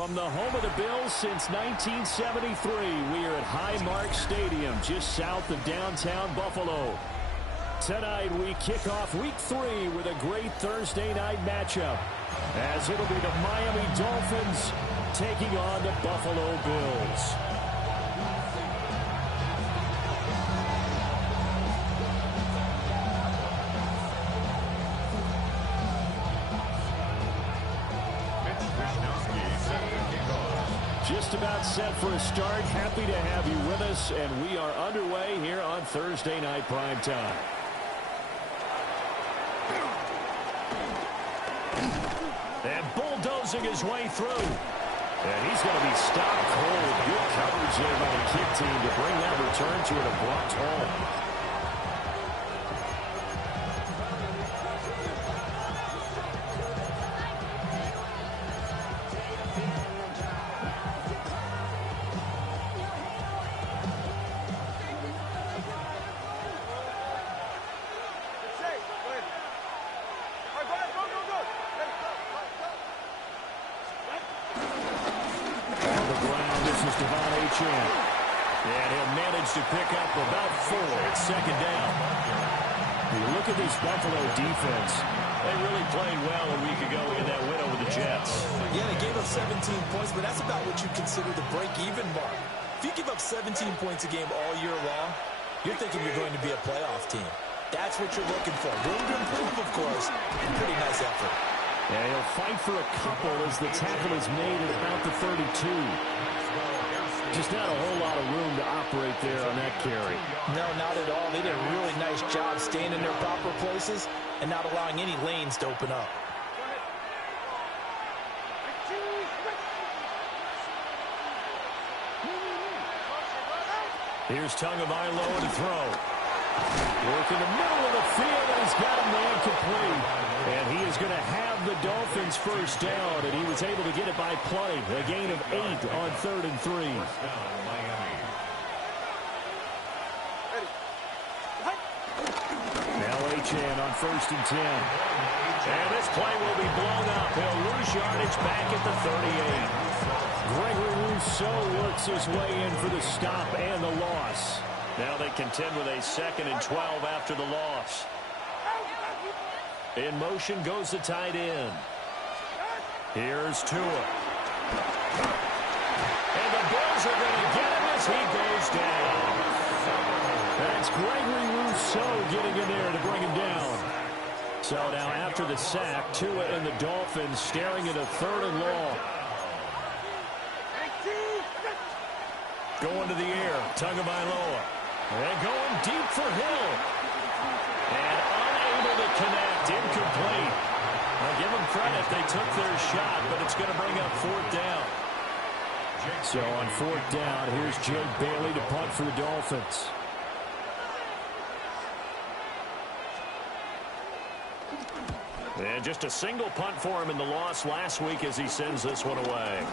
From the home of the Bills since 1973, we are at Highmark Stadium, just south of downtown Buffalo. Tonight, we kick off Week 3 with a great Thursday night matchup, as it'll be the Miami Dolphins taking on the Buffalo Bills. Just about set for a start. Happy to have you with us, and we are underway here on Thursday Night Primetime. And bulldozing his way through. And he's going to be stopped cold. Good coverage there by the kick team to bring that return to an abrupt halt. And he'll manage to pick up about 4 at second down. You look at this Buffalo defense. They really played well a week ago in that win over the Jets. Yeah, they gave up 17 points, but that's about what you consider the break-even mark. If you give up 17 points a game all year long, you're thinking you're going to be a playoff team. That's what you're looking for. Room to improve, of course, and pretty nice effort. And he'll fight for a couple as the tackle is made at about the 32. Just not a whole lot of room to operate there on that carry. No, not at all. They did a really nice job staying in their proper places and not allowing any lanes to open up. Here's Tagovailoa to throw. Work in the middle of the field, and he's got a man complete. And he is going to have the Dolphins first down, and he was able to get it by play. A gain of 8 on 3rd and 3. Now Achane on 1st and 10. And this play will be blown up. He'll lose yardage back at the 38. Gregory Rousseau works his way in for the stop and the loss. Now they contend with a 2nd and 12 after the loss. In motion goes the tight end. Here's Tua. And the Bills are going to get him as he goes down. That's Gregory Rousseau getting in there to bring him down. So now after the sack, Tua and the Dolphins staring at a 3rd and long. Going to the air, Tagovailoa. And going deep for Hill. And unable to connect, incomplete. I'll give them credit, they took their shot, but it's going to bring up 4th down. So on 4th down, here's Jake Bailey to punt for the Dolphins. And just a single punt for him in the loss last week as he sends this one away.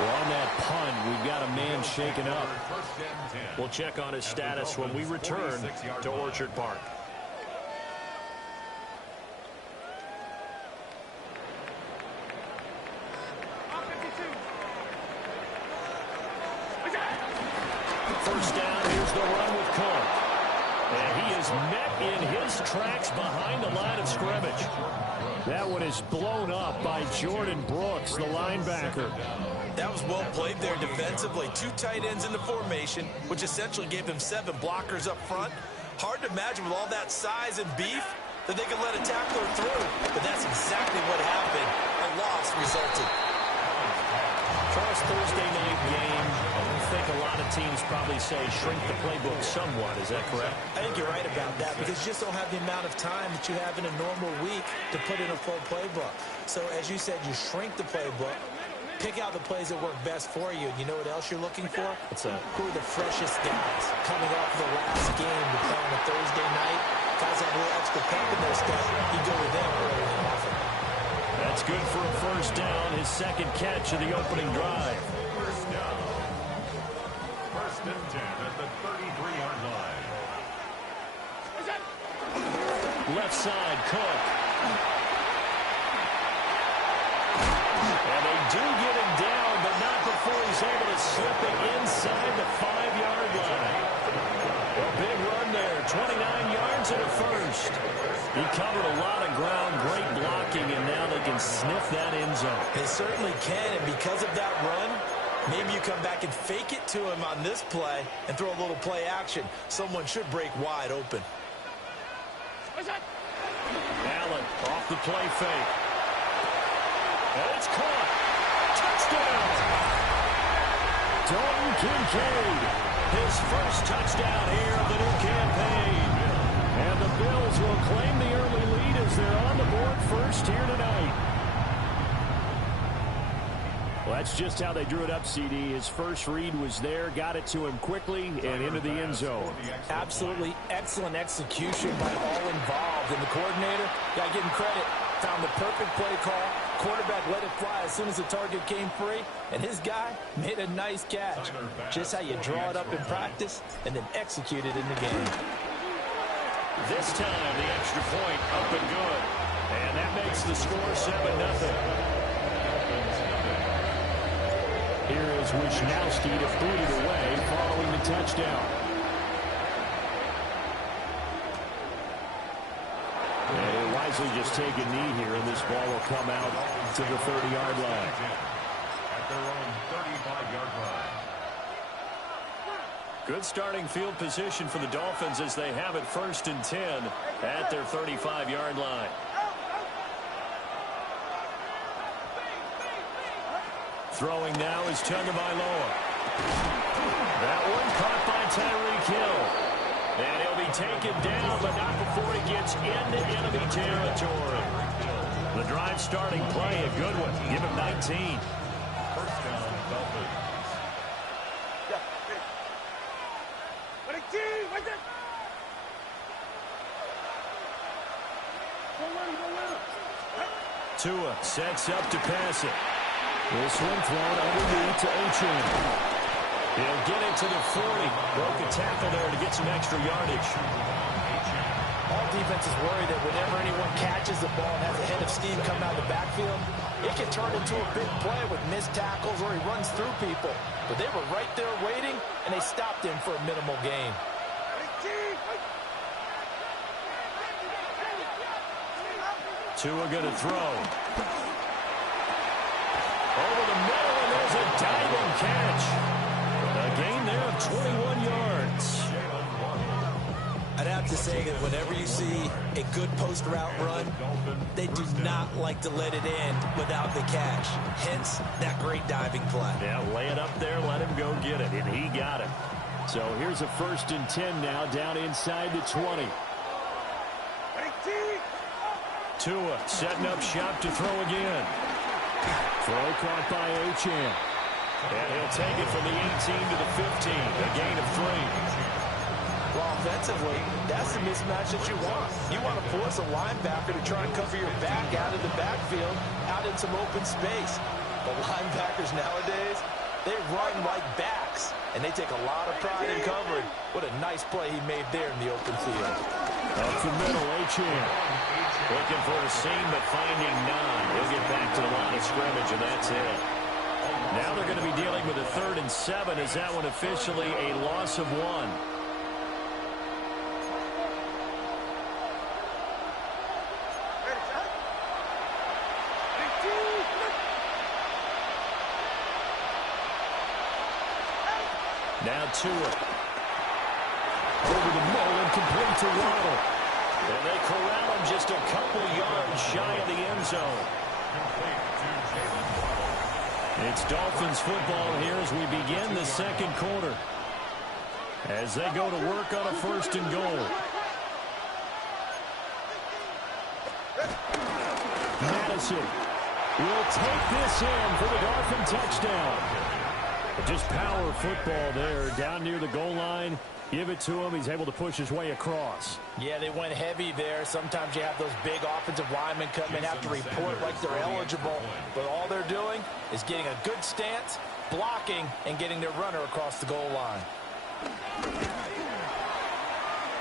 Well, on that punt, we've got a man shaken up. We'll check on his status when we return to Orchard Park. First down, here's the run with Cook. And he is met in his tracks behind the line of scrimmage. That one is blown up by Jordan Brooks, the linebacker. That was well played there defensively. 2 tight ends in the formation, which essentially gave them 7 blockers up front. Hard to imagine with all that size and beef that they could let a tackler through. But that's exactly what happened. A loss resulted. Charles, Thursday night game, I think a lot of teams probably say shrink the playbook somewhat. Is that correct? I think you're right about that because you just don't have the amount of time that you have in a normal week to put in a full playbook. So as you said, you shrink the playbook, pick out the plays that work best for you. And you know what else you're looking for? What's that? Who are the freshest guys coming off the last game to play on a Thursday night? Guys have a little extra pep in their step. You go with them early and often. That's good for a first down, his 2nd catch of the opening drive. First down. 1st and 10 at the 33-yard line. Left side, Cook. he's able to slip it inside the 5-yard line. A big run there, 29 yards and a first. He covered a lot of ground, great blocking, and now they can sniff that end zone. They certainly can, and because of that run, maybe you come back and fake it to him on this play and throw a little play action. Someone should break wide open. Allen off the play fake. And it's caught. Touchdown! Dalton Kincaid, his first touchdown here of the new campaign. And the Bills will claim the early lead as they're on the board first here tonight. Well, that's just how they drew it up, CD. His first read was there, got it to him quickly, and into the end zone. Absolutely excellent execution by all involved. And the coordinator, got to give him credit, found the perfect play call. Quarterback let it fly as soon as the target came free, and his guy made a nice catch. Just how you draw it up in practice and then execute it in the game. This time, the extra point up and good. And that makes the score 7-0. Here is Wisnowski to boot it away following the touchdown. And he'll wisely just take a knee here, and this ball will come out to the 30-yard line. At their own 35-yard line. Good starting field position for the Dolphins as they have it 1st and 10 at their 35-yard line. Throwing now is Tagovailoa. That one caught by Tyreek Hill. And he'll be taken down, but not before he gets into enemy territory. The drive starting play, a good one. Give him 19. First down, Dolphins. Tua sets up to pass it. This one thrown underneath to Achane. He'll get it to the 40. Broke a tackle there to get some extra yardage. All defenses worry that whenever anyone catches the ball and has a head of steam coming out of the backfield, it can turn into a big play with missed tackles or he runs through people. But they were right there waiting, and they stopped him for a minimal gain. Tua going to throw. Over the middle, and there's a diving catch. A gain there of 21 yards. I'd have to say that whenever you see a good post route run, they do not like to let it end without the catch. Hence, that great diving play. Yeah, lay it up there, let him go get it, and he got it. So here's a 1st and 10 now, down inside the 20. Tua setting up shop to throw again. Throw caught by Achane. And he'll take it from the 18 to the 15, a gain of 3. Well, offensively, that's the mismatch that you want. You want to force a linebacker to try and cover your back out of the backfield, out in some open space. The linebackers nowadays, they run like backs, and they take a lot of pride in covering. What a nice play he made there in the open field. Up the middle, Achane. Looking for a seam, but finding none. He'll get back to the line of scrimmage, and that's it. Now they're going to be dealing with a 3rd and 7. Is that one officially a loss of 1? Now Tua. Over the middle and complete to Waddle. And they corral him just a couple yards shy of the end zone. It's Dolphins football here as we begin the 2nd quarter. As they go to work on a 1st and goal. Madison will take this in for the Dolphin touchdown. Just power football there down near the goal line. Give it to him. He's able to push his way across. Yeah, they went heavy there. Sometimes you have those big offensive linemen come in, have to report like they're eligible. But all they're doing is getting a good stance, blocking, and getting their runner across the goal line.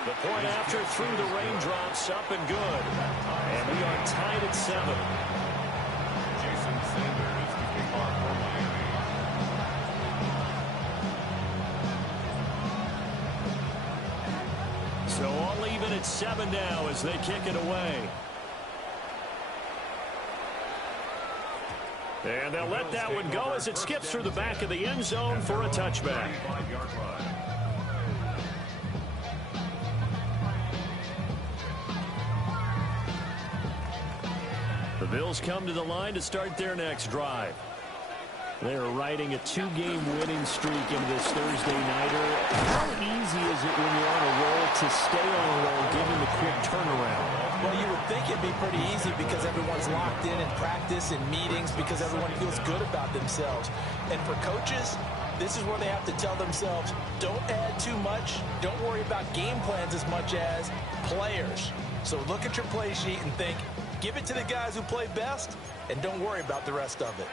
The point after through the raindrops, up and good. And we are tied at 7. Jason Sanders to kick off for Miami. at 7 now as they kick it away. And they'll let that one go as it skips through the back of the end zone for a touchback. The Bills come to the line to start their next drive. They're riding a 2-game winning streak into this Thursday nighter. How easy is it when you're on a roll to stay on a roll given the quick turnaround? Well, you would think it'd be pretty easy because everyone's locked in practice and meetings because everyone feels good about themselves. And for coaches, this is where they have to tell themselves, don't add too much. Don't worry about game plans as much as players. So look at your play sheet and think, give it to the guys who play best, and don't worry about the rest of it.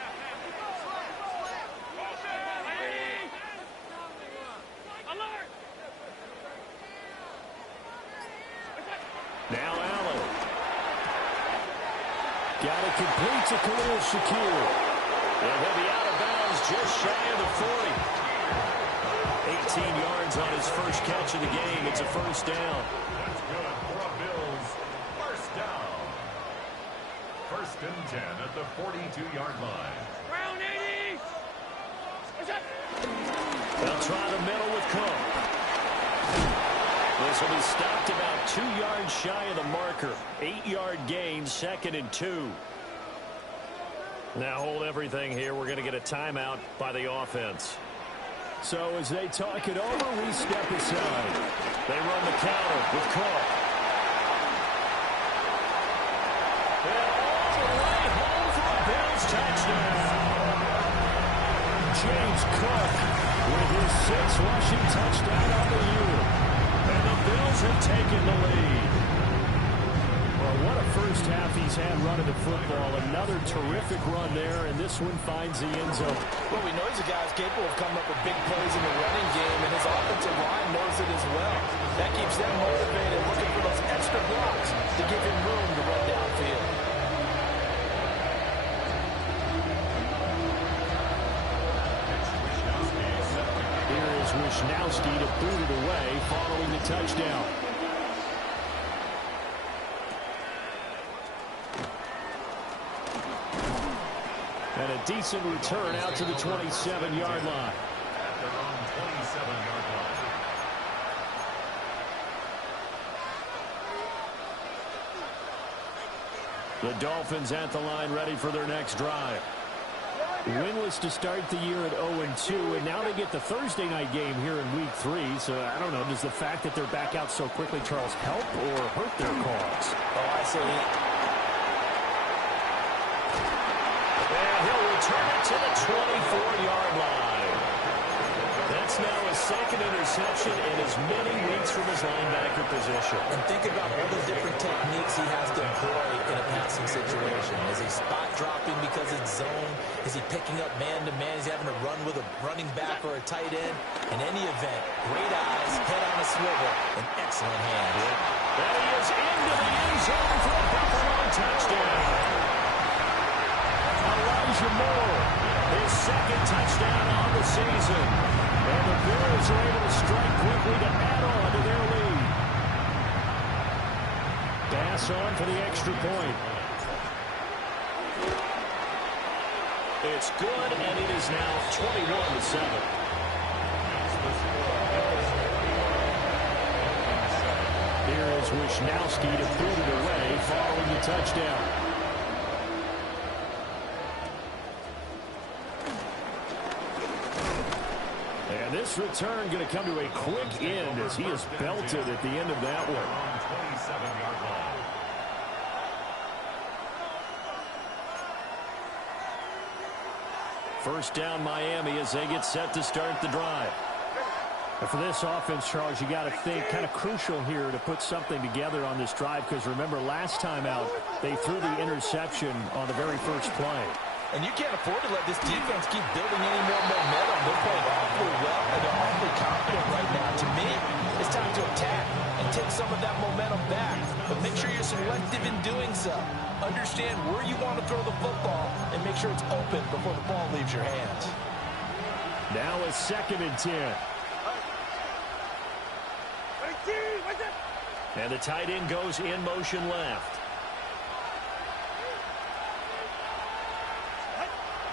Now Allen. Got it complete to Khalil Shakir. And he'll be out of bounds just shy of the 40. 18 yards on his first catch of the game. It's a first down. That's good for a Bills first down. First and 10 at the 42-yard line. Round 80. They'll try the middle with Cook. This will be stopped about 2 yards shy of the marker. 8-yard gain, 2nd and 2. Now hold everything here. We're going to get a timeout by the offense. So as they talk it over, we step aside. They run the counter with Cook. And all the way home for a Bills touchdown. James Cook with his 6th rushing touchdown on the year. And the Bills have taken the lead. Well, what a first half he's had running the football. Another terrific run there, and this one finds the end zone. Well, we know he's a guy who's capable of coming up with big plays in the running game, and his offensive line knows it as well. That keeps them motivated, looking for those extra blocks to give him room to run downfield. Here is Wishnowski to boot it away following the touchdown. And a decent return out to the 27-yard line. At their own 27-yard line. The Dolphins at the line ready for their next drive. Winless to start the year at 0-2, and now they get the Thursday night game here in Week 3. So, I don't know, does the fact that they're back out so quickly, Charles, help or hurt their cause? Oh, I see. And he'll return it to the 24-yard line. That's now his 2nd interception in as many weeks from his linebacker position. And think about all the different techniques he has to employ in a passing situation. Is he spot dropping because it's zone? Is he picking up man-to-man? Is he having to run with a running back or a tight end? In any event, great eyes, head on a swivel, and excellent hands. And he is into the end zone for a Buffalo touchdown. Elijah Moore, his 2nd touchdown on the season. And the Bills are able to strike quickly to add on to their lead. Pass on for the extra point. It's good, and it is now 21-7. Here is Wishnowski to boot it away following the touchdown. And this return going to come to a quick end as he is belted at the end of that one. 27-yard line. First down Miami as they get set to start the drive. And for this offense, Charles, you got to think kind of crucial here to put something together on this drive because remember last time out they threw the interception on the very first play. And you can't afford to let this defense keep building any more momentum. They're playing awfully well, and they're awfully confident right now. To me, it's time to attack and take some of that momentum back. But make sure you're selective in doing so. Understand where you want to throw the football and make sure it's open before the ball leaves your hands. Now a 2nd and 10. And the tight end goes in motion left.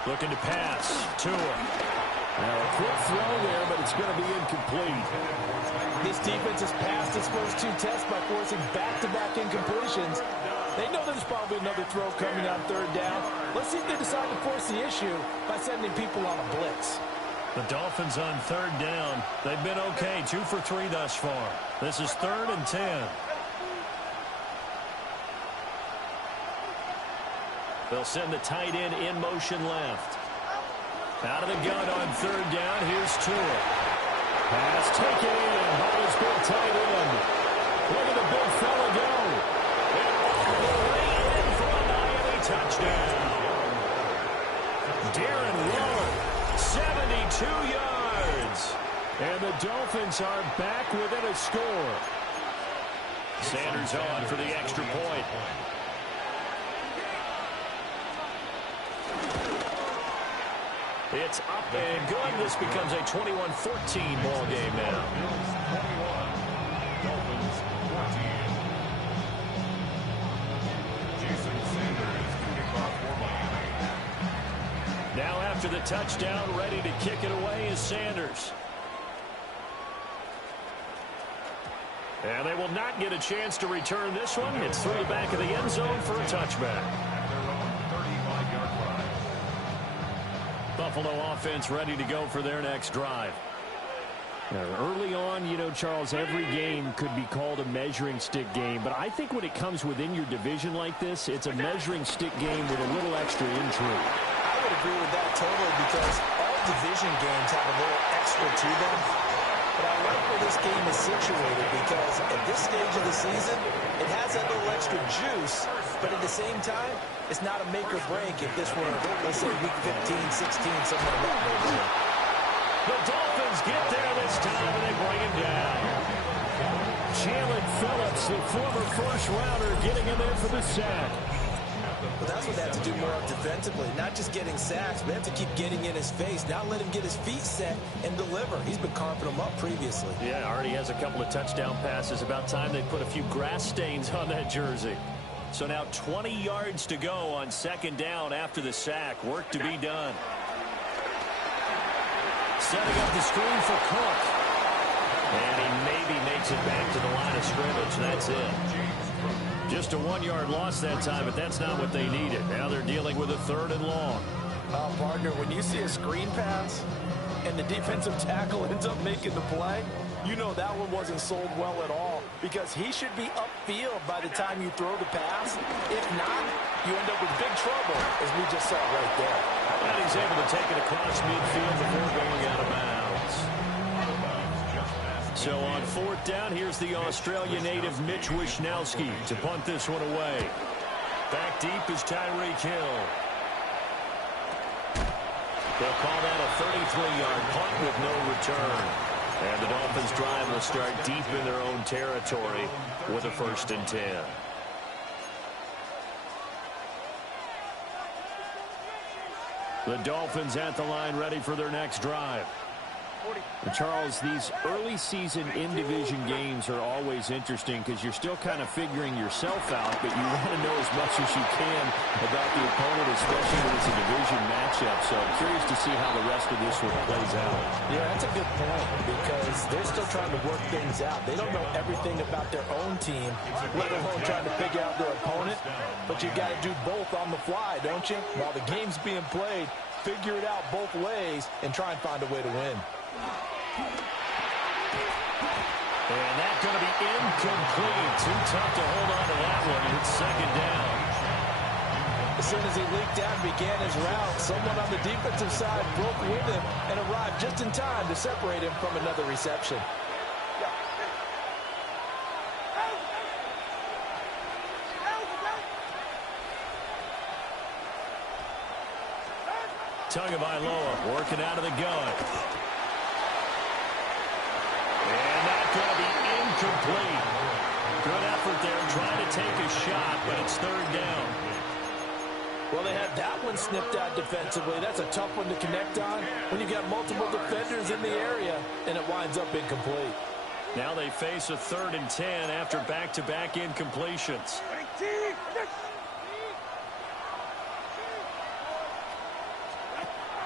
Looking to pass. Tua. Now a quick throw there, but it's going to be incomplete. This defense has passed its first 2 tests by forcing back-to-back incompletions. They know there's probably another throw coming on 3rd down. Let's see if they decide to force the issue by sending people on a blitz. The Dolphins on 3rd down. They've been okay, 2 for 3 thus far. This is 3rd and 10. They'll send the tight end in motion left. Out of the gun on 3rd down. Here's Tua. Pass taken in by his big tight end. Look at the big fella go. And all the way in for a Miami touchdown. Darren Rowe, 72 yards. And the Dolphins are back within a score. Sanders on for the extra point. It's up and good. This becomes a 21-14 ball game now. Now after the touchdown, ready to kick it away is Sanders. And they will not get a chance to return this one. It's through the back of the end zone for a touchback. Buffalo offense ready to go for their next drive. Now, early on, you know, Charles, every game could be called a measuring stick game. But I think when it comes within your division like this, it's a measuring stick game with a little extra intrigue. I would agree with that totally because all division games have a little extra to them. But I like where this game is situated because at this stage of the season, it has that little extra juice. But at the same time, it's not a make or break if this were, let's say, week 15, 16, somewhere in that neighborhood. The Dolphins get there this time, and they bring him down. Jalen Phillips, the former first-rounder, getting in there for the sack. But that's what they have to do more of defensively. Not just getting sacks, but they have to keep getting in his face. Not let him get his feet set and deliver. He's been carving them up previously. Yeah, already has a couple of touchdown passes. About time they put a few grass stains on that jersey. So now 20 yards to go on 2nd down after the sack. Work to be done. Setting up the screen for Cook. And he maybe makes it back to the line of scrimmage. That's it. Just a 1-yard loss that time, but that's not what they needed. Now they're dealing with a 3rd and long. Partner, when you see a screen pass and the defensive tackle ends up making the play, you know that one wasn't sold well at all because he should be upfield by the time you throw the pass. If not, you end up with big trouble, as we just saw right there. And he's able to take it across midfield before going out of bounds. So on 4th down, here's the Australia native Mitch Wishnowsky to punt this one away. Back deep is Tyreek Hill. They'll call that a 33-yard punt with no return. And the Dolphins drive will start deep in their own territory with a 1st and 10. The Dolphins at the line ready for their next drive. And Charles, these early season in-division games are always interesting because you're still kind of figuring yourself out, but you want to know as much as you can about the opponent, especially when it's a division matchup. So I'm curious to see how the rest of this one plays out. Yeah, that's a good point because they're still trying to work things out. They don't know everything about their own team, let alone trying to figure out their opponent. But you got to do both on the fly, don't you? While the game's being played, figure it out both ways and try and find a way to win. And that's going to be incomplete. Too tough to hold on to that one. It's 2nd down. As soon as he leaked out and began his route, someone on the defensive side broke with him and arrived just in time to separate him from another reception. Tagovailoa working out of the gun. And that's going to be incomplete. Good effort there trying to take a shot, but it's 3rd down. Well, they had that one snipped out defensively. That's a tough one to connect on when you've got multiple defenders in the area, and it winds up incomplete. Now they face a 3rd and 10 after back-to-back incompletions.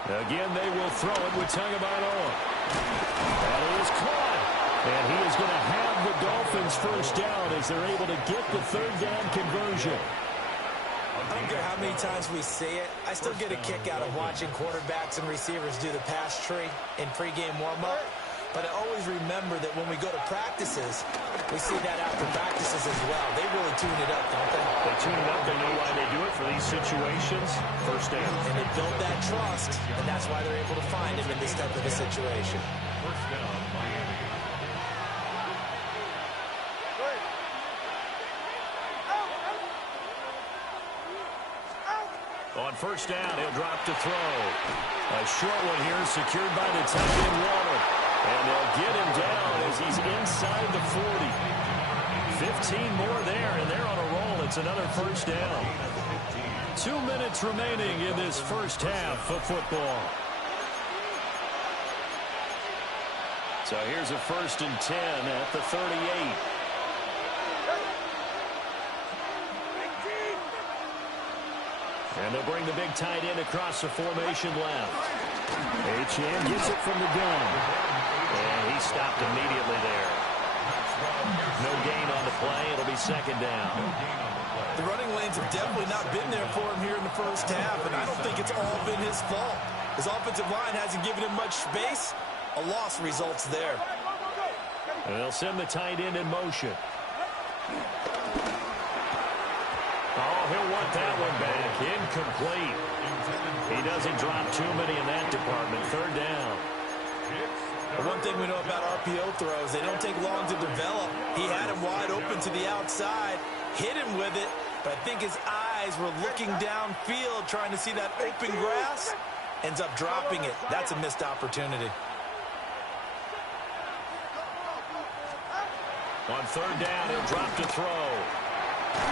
Again, they will throw it with Tagovailoa. And it is caught. And he is going to have the Dolphins first down as they're able to get the 3rd down conversion. I don't care how many times we see it. I still get a kick out of watching quarterbacks and receivers do the pass tree in pregame warm-up. But I always remember that when we go to practices, we see that after practices as well. They really tune it up, don't they? They tune it up. They know why they do it for these situations. First down. And they build that trust, and that's why they're able to find him in this type of a situation. First down, Miami. On first down, he'll drop to throw. A short one here secured by the tight end Waller. And they'll get him down as he's inside the 40. 15 more there, and they're on a roll. It's another first down. 2 minutes remaining in this first half of football. So here's a 1st and 10 at the 38. And they'll bring the big tight end across the formation left. Achane gets it from the gun. And he stopped immediately there. No gain on the play. It'll be 2nd down. The running lanes have definitely not been there for him here in the first half, and I don't think it's all been his fault. His offensive line hasn't given him much space. A loss results there. And they'll send the tight end in motion. Oh, he'll want that one back. Incomplete. He doesn't drop too many in that department. 3rd down. The one thing we know about RPO throws, they don't take long to develop. He had him wide open to the outside, hit him with it, but I think his eyes were looking downfield trying to see that open grass. Ends up dropping it. That's a missed opportunity. On 3rd down, he'll drop to throw.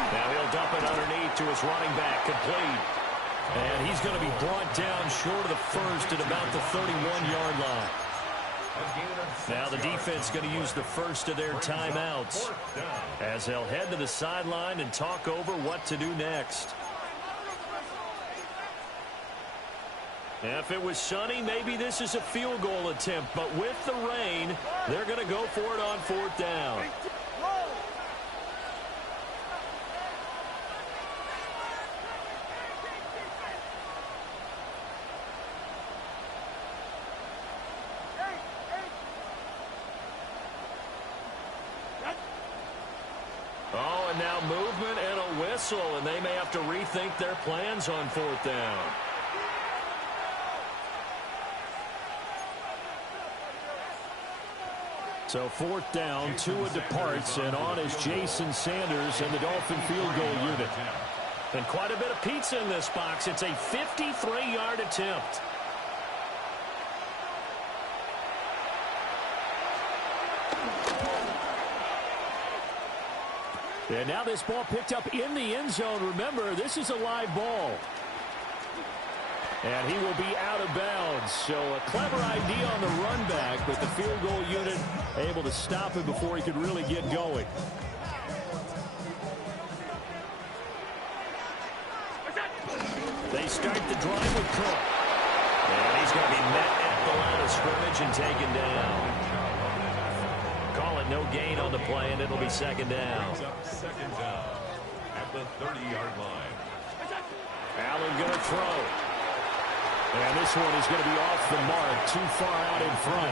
Now he'll dump it underneath to his running back. Complete. And he's going to be brought down short of the first at about the 31-yard line. Now the defense going to use the first of their timeouts as they'll head to the sideline and talk over what to do next. If it was sunny, maybe this is a field goal attempt. But with the rain, they're going to go for it on 4th down. Oh, and now movement and a whistle, and they may have to rethink their plans on 4th down. So 4th down, Tua departs, and on is Jason Sanders and the Dolphin field goal unit. And quite a bit of pizza in this box. It's a 53-yard attempt. And now this ball picked up in the end zone. Remember, this is a live ball. And he will be out of bounds. So a clever idea on the run back, but the field goal unit able to stop him before he could really get going. They start the drive with Cook. And he's going to be met at the line of scrimmage and taken down. Call it no gain on the play, and it'll be 2nd down. 2nd down at the 30-yard line. Allen going to throw. And this one is going to be off the mark, too far out in front.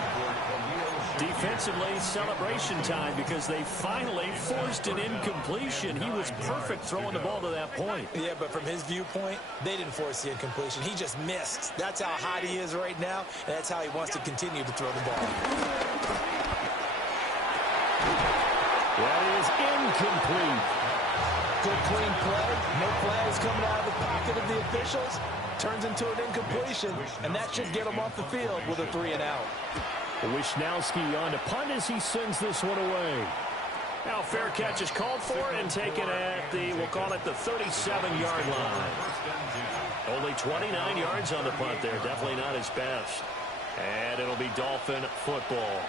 Defensively, celebration time because they finally forced an incompletion. He was perfect throwing the ball to that point. Yeah, but from his viewpoint, they didn't force the incompletion. He just missed. That's how hot he is right now, and that's how he wants to continue to throw the ball. That is incomplete. Good, clean play. No flags coming out of the pocket of the officials. Turns into an incompletion, and that should get him off the field with a 3-and-out. Wisnowski on to punt as he sends this one away. Now fair catch is called for and taken at the, we'll call it the 37-yard line. Only 29 yards on the punt there. Definitely not his best. And it'll be Dolphin football.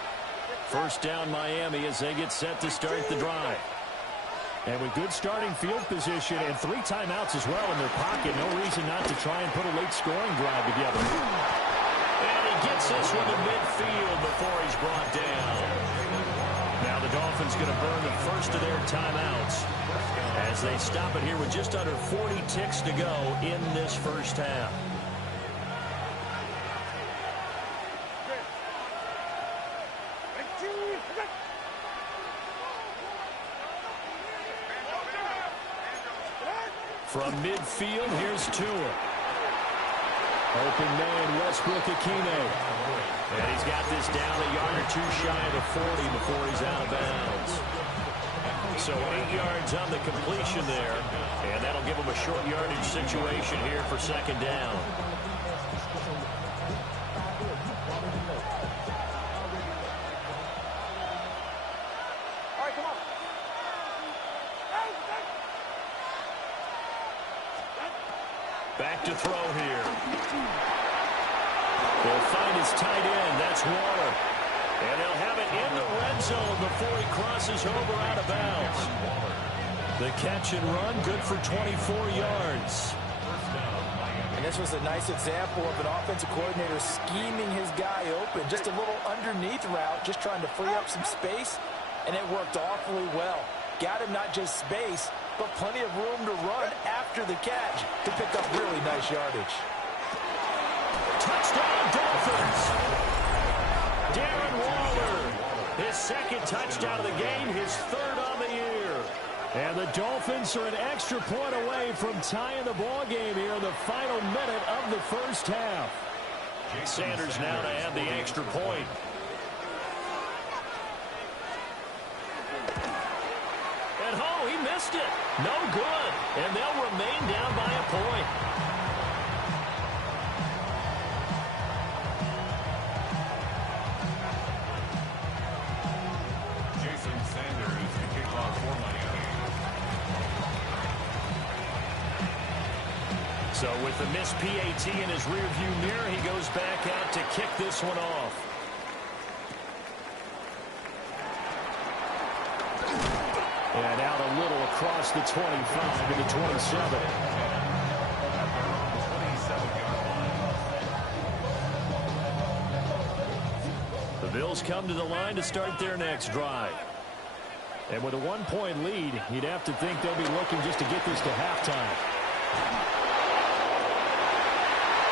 First down Miami as they get set to start the drive. And with good starting field position and 3 timeouts as well in their pocket, no reason not to try and put a late scoring drive together. And he gets this one to midfield before he's brought down. Now the Dolphins going to burn the first of their timeouts as they stop it here with just under 40 ticks to go in this first half. From midfield, here's Tua. Open man, Westbrook-Ikhine. And he's got this down a yard or 2 shy of the 40 before he's out of bounds. So 8 yards on the completion there. And that'll give him a short yardage situation here for second down. Back to throw here. They'll find his tight end. That's Waller. And they'll have it in the red zone before he crosses over out of bounds. The catch and run, good for 24 yards. And this was a nice example of an offensive coordinator scheming his guy open. Just a little underneath route, just trying to free up some space. And it worked awfully well. Got him not just space, but plenty of room to run after the catch to pick up really nice yardage. Touchdown, Dolphins! Darren Waller, his second touchdown of the game, his 3rd on the year. And the Dolphins are an extra point away from tying the ball game here in the final minute of the first half. Sanders now to add the extra point. He missed it. No good. And they'll remain down by a point. Jason Sanders to kick off for Miami. So with the missed PAT in his rearview mirror, he goes back out to kick this one off. And out a little across the 25 to the 27. The Bills come to the line to start their next drive. And with a 1-point lead, you'd have to think they'll be looking just to get this to halftime.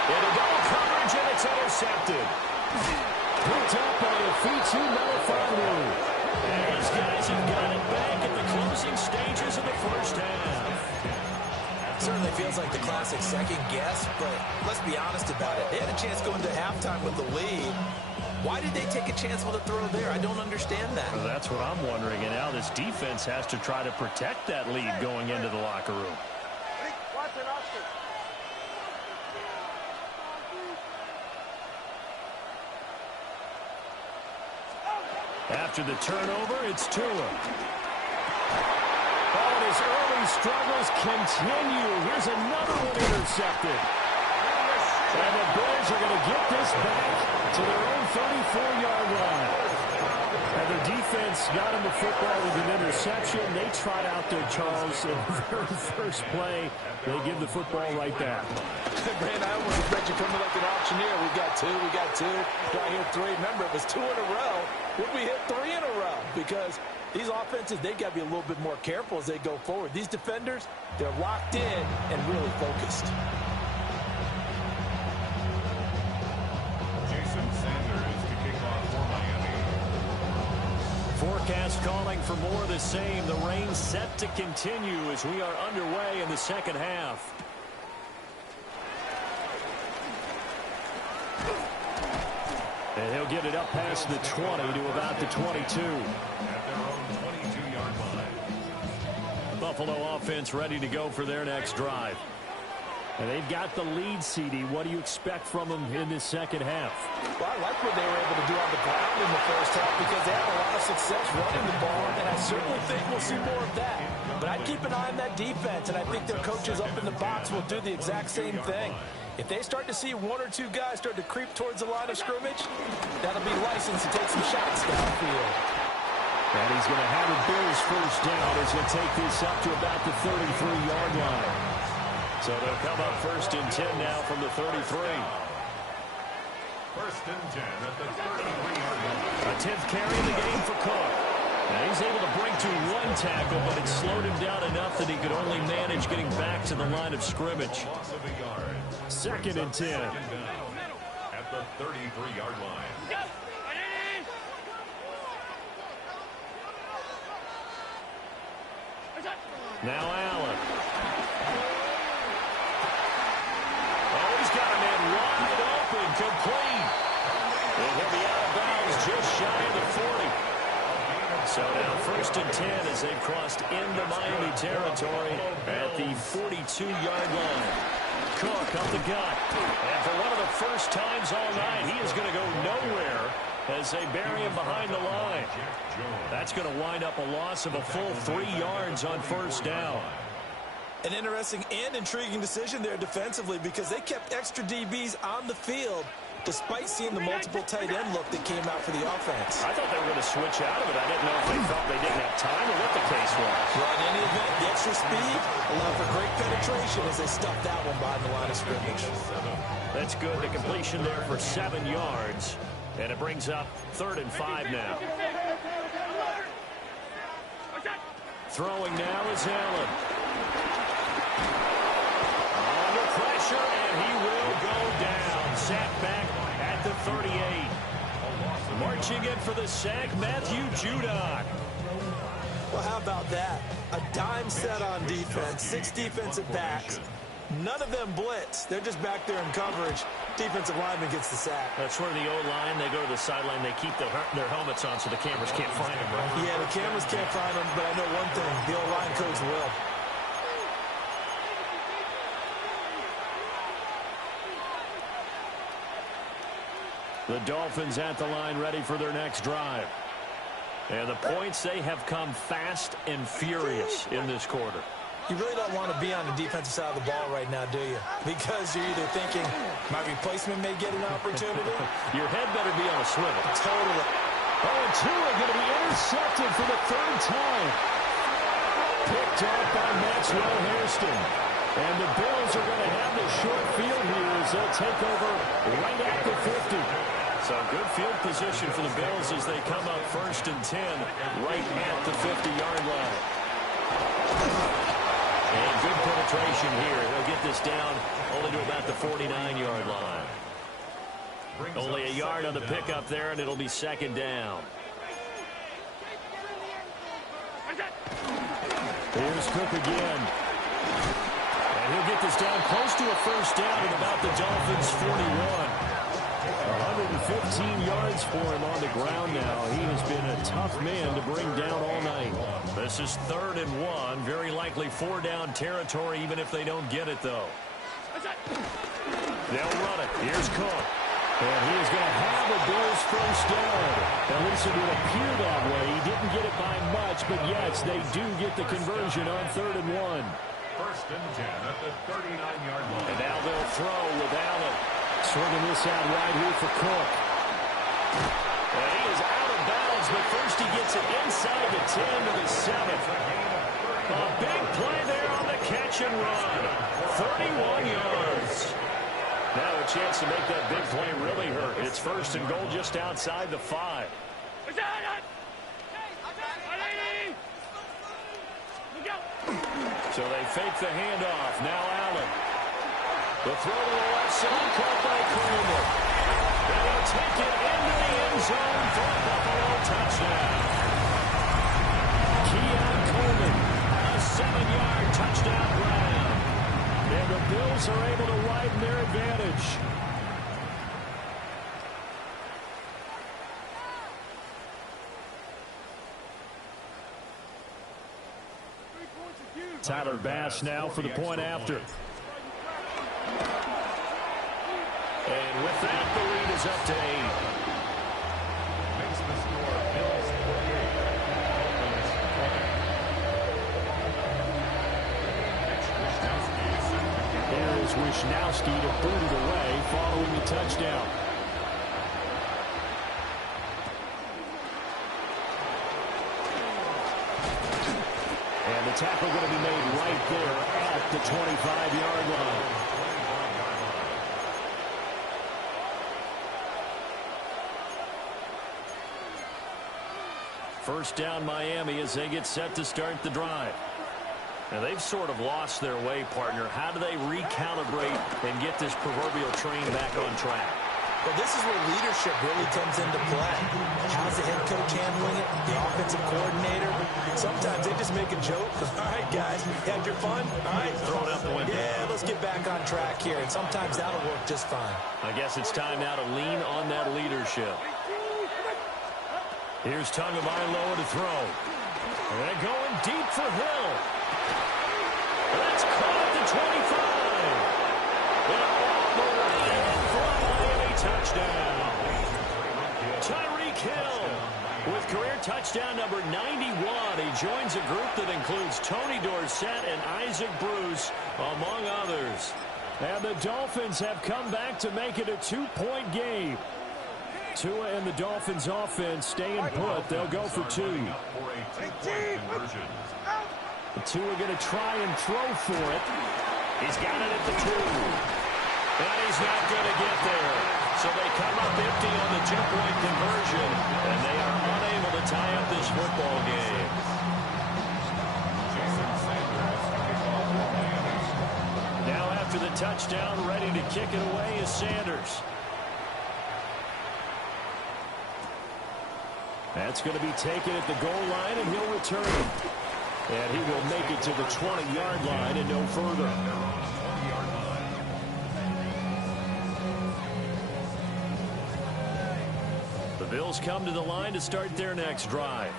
Into double coverage, and it's intercepted. Picked up by a Fitu Melifonwu. And these guys have got it back at the closing stages of the first half. Certainly feels like the classic second guess, but let's be honest about it. They had a chance going to halftime with the lead. Why did they take a chance with a throw there? I don't understand that. Well, that's what I'm wondering. And now this defense has to try to protect that lead going into the locker room. After the turnover, it's Tua. Oh, and his early struggles continue. Here's another one intercepted. And the Bills are going to get this back to their own 34-yard line. And their defense got him the football with an interception. They trot out there, Charles, in the very first play. They give the football right back. Brand, I almost expect you coming like an auctioneer. We got two. Do I hear 3? Remember, it was 2 in a row. Would we hit 3 in a row? Because these offenses, they got to be a little bit more careful as they go forward. These defenders, they're locked in and really focused. Jason Sanders to kick off for Miami. Forecast calling for more of the same. The rain set to continue as we are underway in the second half. And he'll get it up past the 20 to about the 22. At their own 22-yard line. Buffalo offense ready to go for their next drive. And they've got the lead, CD. What do you expect from them in this second half? Well, I like what they were able to do on the ground in the first half because they had a lot of success running the ball, and I certainly think we'll see more of that. But I'd keep an eye on that defense, and I think their coaches up in the box will do the exact same thing. If they start to see one or two guys start to creep towards the line of scrimmage, that'll be license to take some shots downfield. And he's going to have a Bills first down as they take this up to about the 33-yard line. So they'll come up first and 10 now from the 33. First and 10 at the 33-yard line. A 10th carry in the game for Cook. Now he's able to break to one tackle, but it slowed him down enough that he could only manage getting back to the line of scrimmage. Loss of a yard. Second and 10. Second down at the 33-yard line. Now Allen. Oh, he's got a man wide open, complete. And he'll be out of bounds just shy of the 40. So now first and 10 as they've crossed into Miami territory at the 42-yard line. Cook up the gut. And for one of the first times all night, he is going to go nowhere as they bury him behind the line. That's going to wind up a loss of a full 3 yards on first down. An interesting and intriguing decision there defensively because they kept extra DBs on the field despite seeing the multiple tight end look that came out for the offense. I thought they were going to switch out of it. I didn't know if they thought they didn't have time or what the case was. Well, in any event, the extra speed allowed for great penetration as they stuffed that one behind the line of scrimmage. That's good. The completion there for 7 yards. And it brings up 3rd and 5 now. Throwing now is Allen. Under pressure, and he will go down. Sacked back at the 38. Marching in for the sack, Matthew Judon. Well, how about that? A dime set on defense, 6 defensive backs. None of them blitz. They're just back there in coverage. Defensive lineman gets the sack. That's where the O-line, they go to the sideline, they keep their helmets on so the cameras can't find them, right? Yeah, the cameras can't find them, but I know one thing. The O-line coach will. The Dolphins at the line ready for their next drive. And the points, they have come fast and furious in this quarter. You really don't want to be on the defensive side of the ball right now, do you? Because you're either thinking, my replacement may get an opportunity. Your head better be on a swivel. Totally. Oh, and Tua going to be intercepted for the 3rd time. Picked off by Maxwell Hairston. And the Bills are going to have the short field here as they'll take over right at the 50. So good field position for the Bills as they come up 1st and 10 right at the 50-yard line. And good penetration here. They'll get this down only to about the 49-yard line. Only a yard on the pickup there, and it'll be 2nd down. Here's Cook again. And he'll get this down close to a first down at about the Dolphins' 41. 115 yards for him on the ground now. He has been a tough man to bring down all night. This is 3rd and 1. Very likely 4-down territory, even if they don't get it, though. They'll run it. Here's Cook. And he is going to have the Bills first down. At least it would appear that way. He didn't get it by much, but yes, they do get the conversion on 3rd and 1. First and 10 at the 39-yard line. And now they'll throw with Allen. Swinging this out wide here for Cook. And he is out of bounds, but first he gets it inside the 10 to the 7. A big play there on the catch and run. 31 yards. Now a chance to make that big play really hurt. It's 1st and goal just outside the 5. So they fake the handoff. Now Allen. The throw to the left side, caught by Coleman. They're going to take it into the end zone for a Buffalo touchdown. Keon Coleman, a 7-yard touchdown grab. And the Bills are able to widen their advantage. Tyler Bass now for the point after. And with that, the lead is up to 8. Makes the score Bills 48. Here is Wisnowski to boot it away following the touchdown. And the tackle going to be made right there at the 25-yard line. First down Miami as they get set to start the drive. Now they've sort of lost their way, partner. How do they recalibrate and get this proverbial train back on track? Well, this is where leadership really comes into play. How's the head coach handling it? The offensive coordinator? Sometimes they just make a joke. All right, guys, had your fun? All right, throw it out the window. Yeah, let's get back on track here. And sometimes that'll work just fine. I guess it's time now to lean on that leadership. Here's Tagovailoa to throw. They're going deep for Hill. That's caught at the 25. And all the way in for a Miami touchdown. Tyreek Hill with career touchdown number 91. He joins a group that includes Tony Dorsett and Isaac Bruce, among others. And the Dolphins have come back to make it a 2-point game. Tua and the Dolphins offense staying put. They'll go for 2. Tua going to try and throw for it. He's got it at the 2. And he's not going to get there. So they come up empty on the 2-point conversion. And they are unable to tie up this football game. Now after the touchdown, ready to kick it away is Sanders. That's going to be taken at the goal line, and he'll return. And he will make it to the 20-yard line and no further. The Bills come to the line to start their next drive.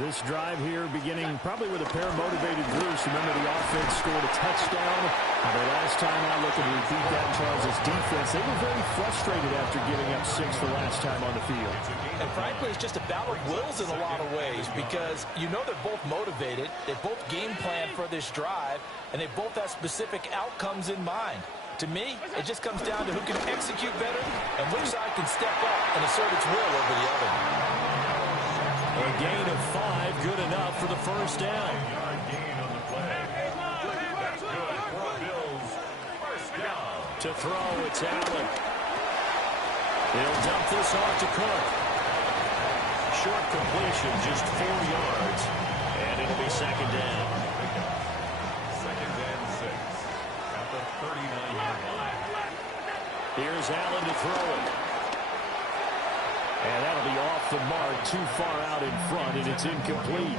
This drive here beginning probably with a pair of motivated groups. Remember, the offense scored a touchdown. And the last time out looking to repeat that, Charles' defense, they were very frustrated after giving up 6 the last time on the field. And frankly, it's just a battle of wills in a lot of ways because you know they're both motivated. They both game plan for this drive, and they both have specific outcomes in mind. To me, it just comes down to who can execute better and which side can step up and assert its will over the other. A gain of 5, good enough for the first down. To throw, it's Allen. He'll dump this off to Cook. Short completion, just 4 yards. And it'll be second down. Second and 6 at the 39-yard line. Here's Allen to throw it. And that'll be off the mark, too far out in front, and it's incomplete.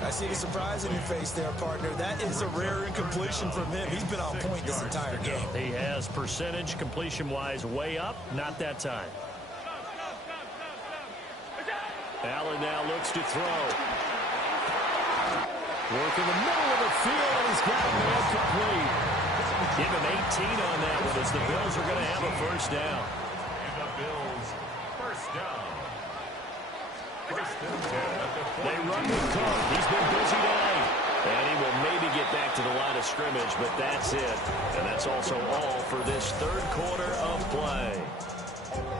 I see the surprise in your face there, partner. That is a rare incompletion from him. He's been on point this entire game. He has percentage completion-wise way up, not that time. Allen now looks to throw. Work in the middle of the field, and he's got a man complete. Give him 18 on that one as the Bills are going to have a first down. And the Bills, first down. First and 10 at the 40. They run with Cook. He's been busy today. And he will maybe get back to the line of scrimmage, but that's it. And that's also all for this third quarter of play.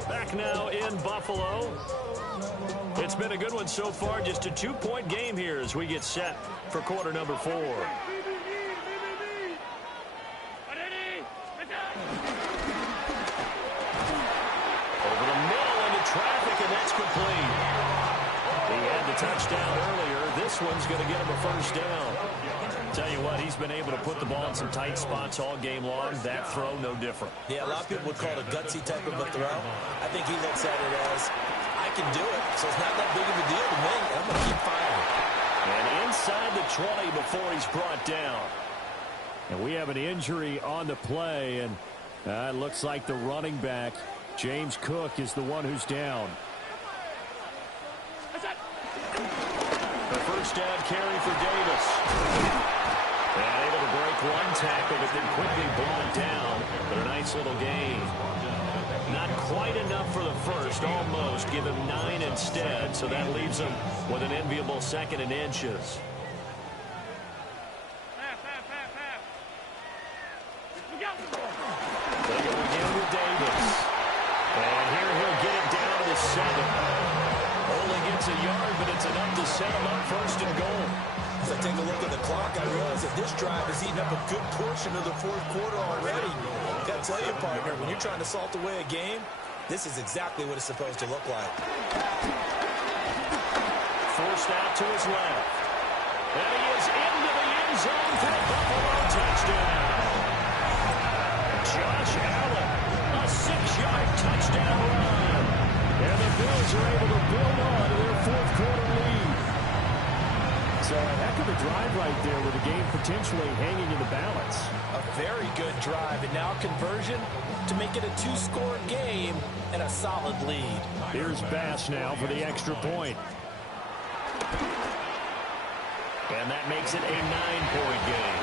Back now in Buffalo. It's been a good one so far. Just a 2-point game here as we get set for quarter number 4. Over the middle into traffic, and that's complete. He had the touchdown earlier. This one's going to get him a first down. Tell you what, he's been able to put the ball in some tight spots all game long. That throw, no different. Yeah, a lot of people would call it a gutsy type of a throw. I think he looks at it as, I can do it, so it's not that big of a deal to me. I'm going to keep firing. And inside the 20 before he's brought down. And we have an injury on the play, and it looks like the running back, James Cook, is the one who's down. The first down carry for Davis. And able to break one tackle, but then quickly brought down. But a nice little gain. Not quite enough for the first, almost. Give him 9 instead, so that leaves him with an enviable second and inches. 7. Only gets a yard, but it's enough to set him up first and goal. As I take a look at the clock, I realize that this drive has eaten up a good portion of the fourth quarter already. Got to tell you, partner, when you're trying to salt away a game, this is exactly what it's supposed to look like. Forced out to his left. And he is into the end zone for a Buffalo touchdown. Josh Allen, a 6-yard touchdown run. And the Bills are able to build on to their fourth quarter lead. So a heck of a drive right there with the game potentially hanging in the balance. A very good drive, and now conversion to make it a 2-score game and a solid lead. Here's Bass now for the extra point. And that makes it a 9-point game.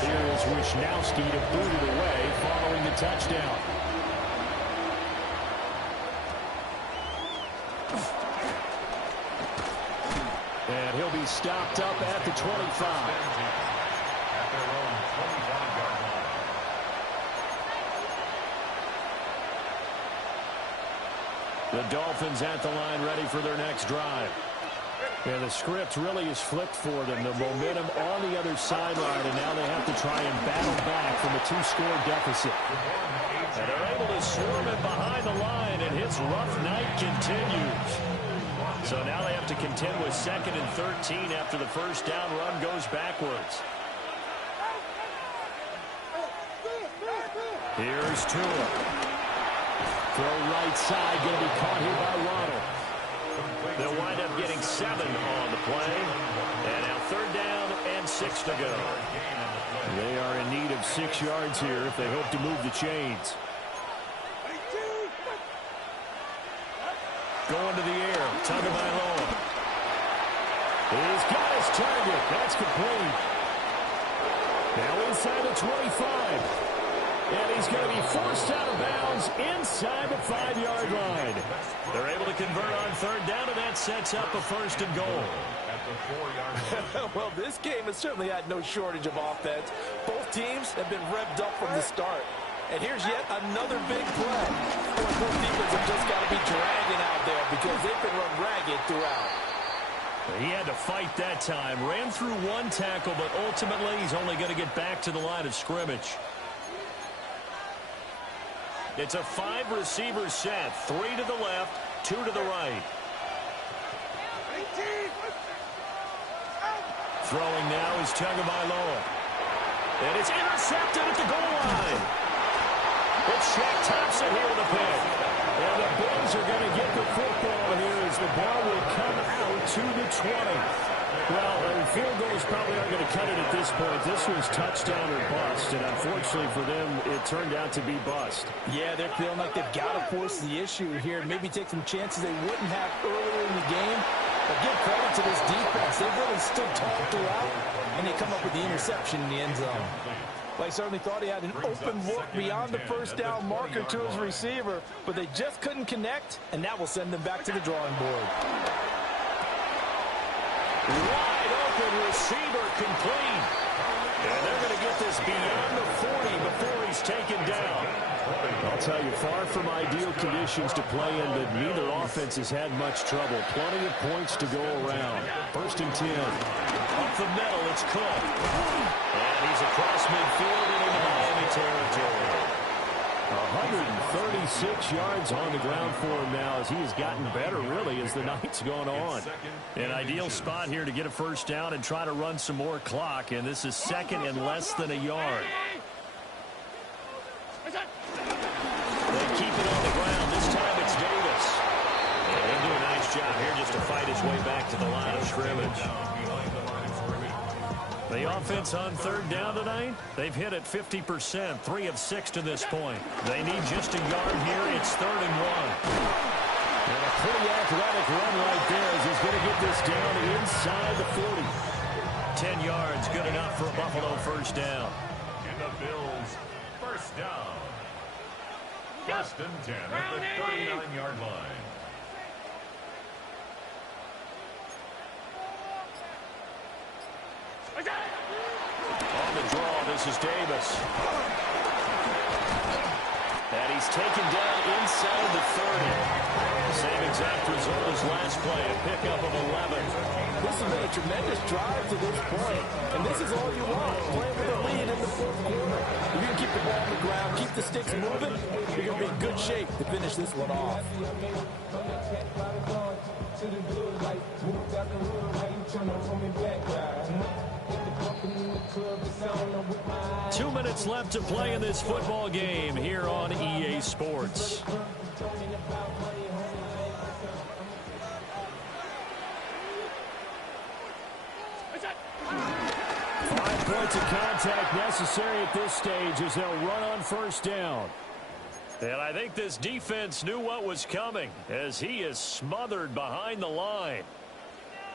Here is Wisnowski to boot it away following the touchdown. And he'll be stopped up at the 25. At their own 25-yard line. The Dolphins at the line ready for their next drive. And the script really is flipped for them. The momentum on the other sideline, and now they have to try and battle back from a 2-score deficit. And they're able to swarm him behind the line, and his rough night continues. So now they have to contend with 2nd and 13 after the first down run goes backwards. Here's Tua. Throw right side, going to be caught here by Waddle. They'll wind up getting 7 on the play. And now 3rd down and 6 to go. They are in need of 6 yards here if they hope to move the chains. Going to the air, Tagovailoa. He's got his target. That's complete. Now inside the 25. And he's going to be forced out of bounds inside the 5-yard line. They're able to convert on 3rd down, and that sets up a 1st and goal. At the 4-yard line. Well, this game has certainly had no shortage of offense. Both teams have been revved up from the start. And here's yet another big play. Both defenses have just got to be dragging out there because they've been run ragged throughout. He had to fight that time. Ran through 1 tackle, but ultimately he's only going to get back to the line of scrimmage. It's a 5-receiver set. 3 to the left, 2 to the right. Throwing now is Tagovailoa. And it's intercepted at the goal line. It's Shaq Thompson here with the pick. And the Bills are going to get the football here as the ball will come out to the 20. Well, field goals probably aren't going to cut it at this point. This was touchdown or bust, and unfortunately for them, it turned out to be bust. Yeah, they're feeling like they've got to force the issue here and maybe take some chances they wouldn't have earlier in the game. But give credit to this defense. They've really stood tall throughout, and they come up with the interception in the end zone. Well, I certainly thought he had an open look beyond the first down marker to his receiver, but they just couldn't connect, and that will send them back to the drawing board. Wide open receiver complete. And they're going to get this beyond the 40 before he's taken down. I'll tell you, far from ideal conditions to play in, but neither offense has had much trouble. Plenty of points to go around. 1st and 10. Up the middle, it's Cook. And he's across midfield and into Miami territory. 136 yards on the ground for him now as he has gotten better, really, as the night's gone on. An ideal spot here to get a first down and try to run some more clock, and this is 2nd and less than a yard. They keep it on the ground. This time it's Davis. And he'll do a nice job here just to fight his way back to the line of scrimmage. The offense on 3rd down tonight, they've hit it 50%, 3 of 6 to this point. They need just a yard here. It's 3rd and 1. And a pretty athletic run right there as he's going to get this down inside the 40. 10 yards, good enough for a Buffalo first down. And the Bills, first down. 1st and 10 at the 39-yard line. On the draw, this is Davis. And he's taken down inside the 30. Same exact result as last play, a pickup of 11. This has been a tremendous drive to this point, and this is all you want, playing with a lead in the fourth quarter. If you can keep the ball on the ground, keep the sticks moving, you're going to be in good shape to finish this one off. 2 minutes left to play in this football game here on EA Sports. 5 points of contact necessary at this stage as they'll run on first down. And I think this defense knew what was coming as he is smothered behind the line.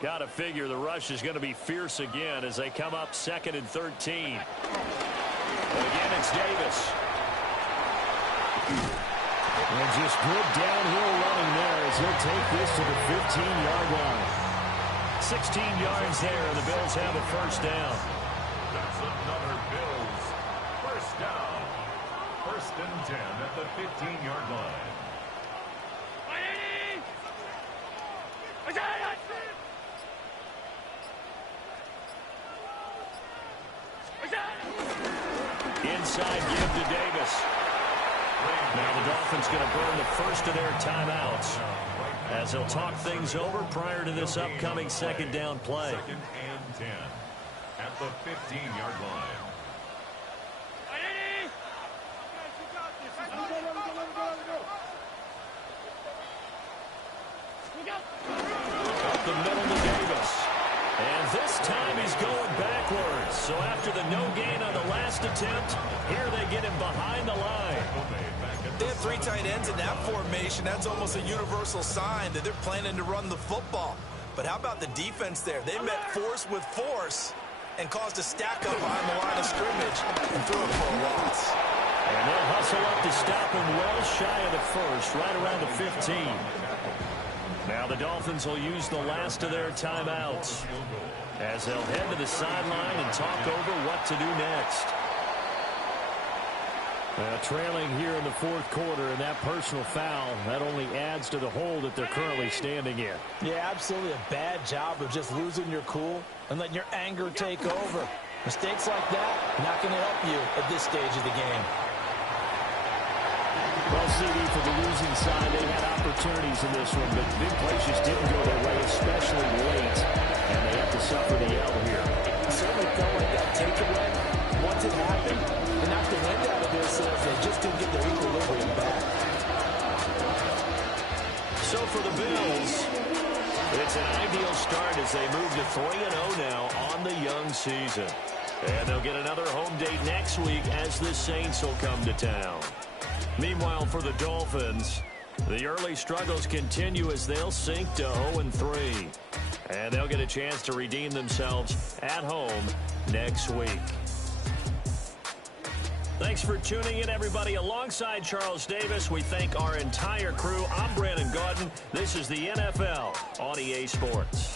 Got to figure the rush is going to be fierce again as they come up 2nd and 13. And again, it's Davis. And just good downhill running there as he'll take this to the 15-yard line. 16 yards there, and the Bills have a first down. That's another Bills first down. 1st and 10 at the 15-yard line. Inside give to Davis. Now the Dolphins going to burn the first of their timeouts as they'll talk things over prior to this upcoming 2nd down play. 2nd and 10 at the 15-yard line. Up the middle to Davis. And this time he's going backwards. So after the no gain on the last attempt, here they get him behind the line. They have 3 tight ends in that formation. That's almost a universal sign that they're planning to run the football. But how about the defense there? They met force with force and caused a stack up behind the line of scrimmage and threw it for a loss. And they'll hustle up to stop him well shy of the first, right around the 15. Now the Dolphins will use the last of their timeouts as they'll head to the sideline and talk over what to do next. Trailing here in the 4th quarter, and that personal foul, that only adds to the hole that they're currently standing in. Yeah, absolutely a bad job of just losing your cool and letting your anger take over. Mistakes like that, not going to help you at this stage of the game. Well, CD, for the losing side, they had opportunities in this one, but big plays just didn't go their way, especially late, and they have to suffer the L here. It certainly felt like that takeaway. Once it happened, they knocked the wind out of themselves. They just didn't get their equilibrium back. So for the Bills, it's an ideal start as they move to 3-0 now on the young season. And they'll get another home date next week as the Saints will come to town. Meanwhile, for the Dolphins, the early struggles continue as they'll sink to 0-3. And they'll get a chance to redeem themselves at home next week. Thanks for tuning in, everybody. Alongside Charles Davis, we thank our entire crew. I'm Brandon Gaudin. This is the NFL on EA Sports.